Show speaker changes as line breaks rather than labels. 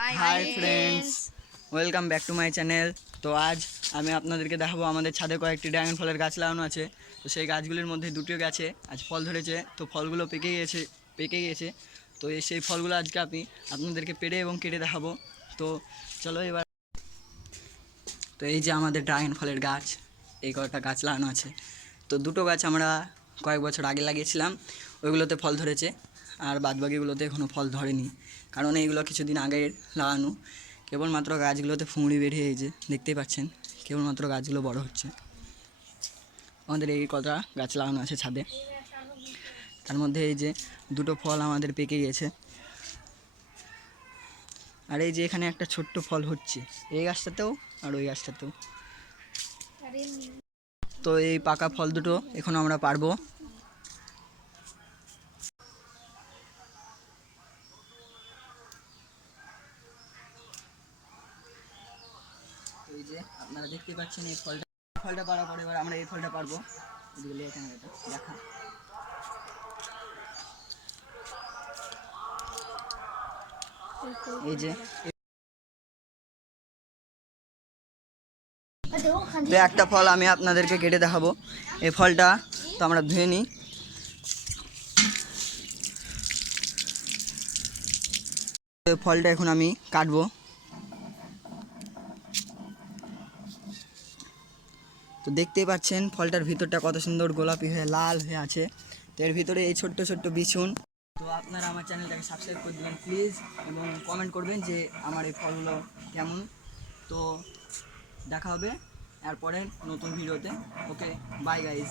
Hi friends welcome back to my channel তো আজ আমি আপনাদেরকে দেখাবো আমাদের ছাদে কয়েকটি ড্রাগন ফলের গাছ লাগানো আছে। তো সেই গাছগুলির মধ্যে দুটো গাছে। আজ ফল ধরেছে। তো ফলগুলো পেকে গিয়েছে পেকে গিয়েছে তো এই সেই ফলগুলো আজকে আমি আপনাদেরকে পেড়ে এবং কেটে দেখাবো। তো চলো এবার তো এই যে আমাদের ড্রাগন ফলের গাছ এই কয়েকটা গাছ লাগানো আছে। তো দুটো গাছ আমরা কয়েক বছর আগে লাগিয়েছিলাম। ওইগুলোতে ফল ধরেছে। আর বাদবাকিগুলোতে এখনও ফল ধরেনি। কারণ এইগুলো কিছুদিন আগে লাগানো। কেবলমাত্র গাছগুলোতে ফুঁড়ি বেরিয়ে যে দেখতেই পাচ্ছেন, কেবলমাত্র গাছগুলো বড় হচ্ছে। আমাদের এই কটা গাছ লাগানো আছে ছাদে। তার মধ্যে এই যে দুটো ফল আমাদের পেকে গেছে। আর এই যে এখানে একটা ছোট্ট ফল হচ্ছে। এই গাছটাতেও আর ওই গাছটাতেও। তো এই পাকা ফল দুটো এখন আমরা পারব। যে আপনারা দেখতে পাচ্ছেন এই ফলটা। ফলটা পারার পরে এবার আমরা এই ফলটা পারব। লিয়ে ক্যামেরাটা দেখা। এই যে একটা ফল আমি আপনাদেরকে কেটে দেখাবো। এই ফলটা তো আমরা ধুয়ে নিই। ফলটা এখন আমি কাটবো। তো দেখতেই পাচ্ছেন, ফলটার ভিতরটা কত সুন্দর গোলাপি হয়ে, লাল হয়ে আছে। তো এর ভিতরে এই ছোট্ট ছোট্ট বিছুন। তো আপনারা আমার চ্যানেলটাকে সাবস্ক্রাইব করে দেবেন প্লিজ এবং কমেন্ট করবেন যে আমার এই ফলগুলো কেমন। তো দেখা হবে এরপরে নতুন ভিডিওতে। Okay bye guys